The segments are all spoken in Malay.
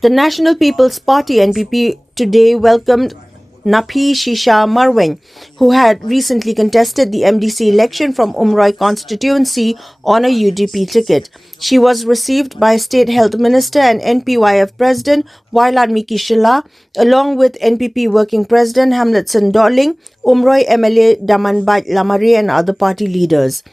The National People's Party (NPP) today welcomed Naphishisha Marwein, who had recently contested the MDC election from Umroi constituency on a UDP ticket. She was received by State Health Minister and NPYF President Wailat Miki Shila, along with NPP Working President Hamletson Dorling, Umroi MLA Damanbait Lamare and other party leaders.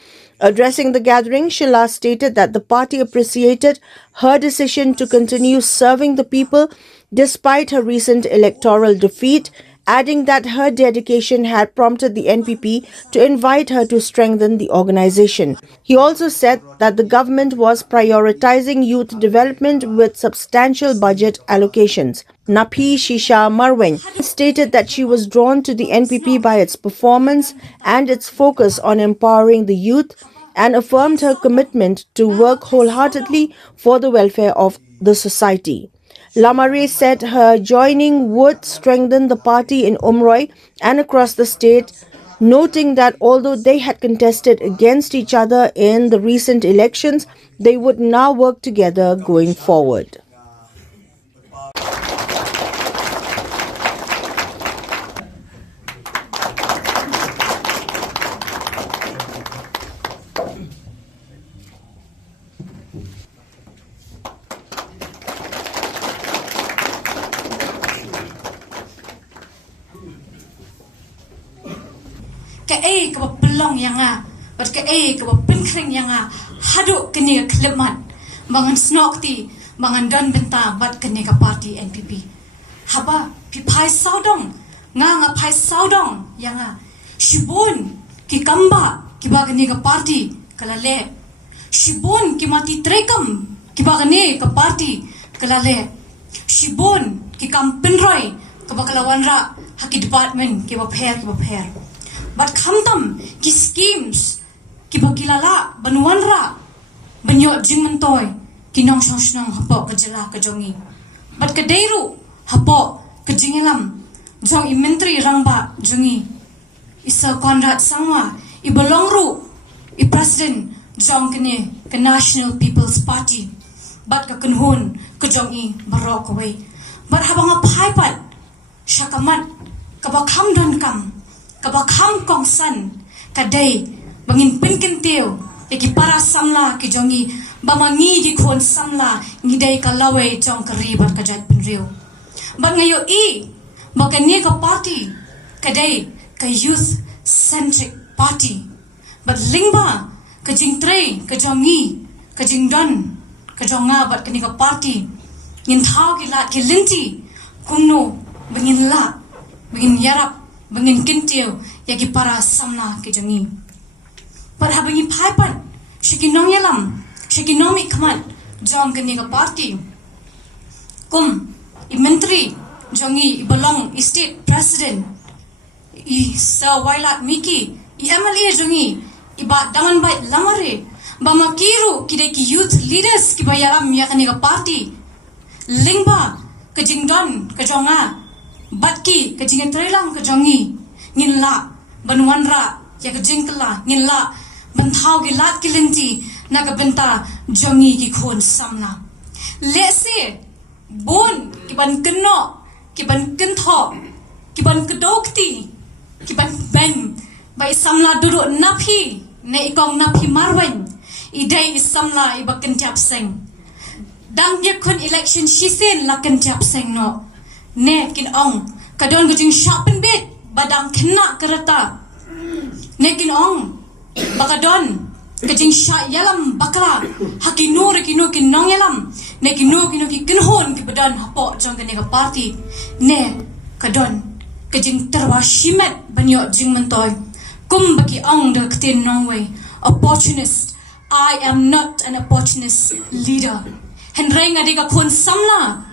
Addressing the gathering, Shila stated that the party appreciated her decision to continue serving the people despite her recent electoral defeat, adding that her dedication had prompted the NPP to invite her to strengthen the organization. He also said that the government was prioritizing youth development with substantial budget allocations. Naphishisha Marwein stated that she was drawn to the NPP by its performance and its focus on empowering the youth, and affirmed her commitment to work wholeheartedly for the welfare of the society. Lamare said her joining would strengthen the party in Umroi and across the state, noting that although they had contested against each other in the recent elections, they would now work together going forward. Ke ke pelong yang bat ke ke penkring yang haduk kini klemat bangan snokti bangan don benta bat kini ke parti NPP haba pi pai saudong nga pai saudong yang shibun ki kamba ki bagani ke parti kalale shibun ki mati trekam ki bagani ke parti kalale shibun ki kampenroi ke bakalawanra haki department ki baper But kamtam ki schemes ki bagilala banwanra banyo jingmentoy ki nong shnong hapo kajala kajongi but kadeiru hapo kajingilam jong imentri rangba jongi isa Konrad sangwa ibalongru I president jong kene ke National People's Party but ka kunhun kajongi barok away but habang apaipat syakamat kabakam don kam kabakam kongsan kadai bangin pinkintiu ki para samla ki jongi bamangi ki khon samla ngidai kalawe jong karibat kajat pinriu bang ngayo bakani ka party kadai ka youth centric party but lingba ka jingtre ka jongi ka jingdon ka jonga bat kani ka party ngin thau ki la ki linti kungno bangin la bangin yarap bangin kintiu yagi para samna ke jangi par habangi phaipan shikinong yalam shikinomi khamat jong kani ka party kum I menteri jongi belong state president I sa Wailat Miki I MLA jongi iba dangan bai lamare bamakiru kidai ki youth leaders ki bayaram ya kani ka party lingba ke jingdon ke jonga batki ke jingen trelang ke jongi nginla banwanra ya ke jingkla nginla banthau gi lat kilinti na ka benta jongi ki khon samna lese bon ki ban kenno ki ban kentho ki ban kedokti ki ban ben bai samla duru napi ne ikong napi marwen idai samla iba kentiap seng dang ye kun election shisen la kentiap seng no ne kin ong kadon gujing shopping bit badang kena kereta ne kin ong bakadon gujing sha yalam bakla hakino rekino kin nong yalam ne kino ki kinhon ki badan hapo jong kene ka party ne kadon gujing terwa shimet banyo jing mentoy kum baki ong de ktin nongway opportunist I am not an opportunist leader henreng adiga kon samla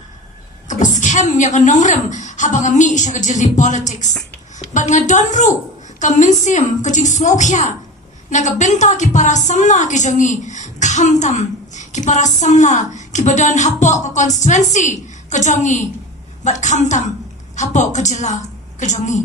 kabas kem ya nongrem habang mi siya jeli politics but nga donru ka minsim ka jing smoke ya nagabenta ki para samna ki jongi khamtam ki para samna ki badan hapo ka constituency ka jongi but khamtam hapo ka jela ka jongi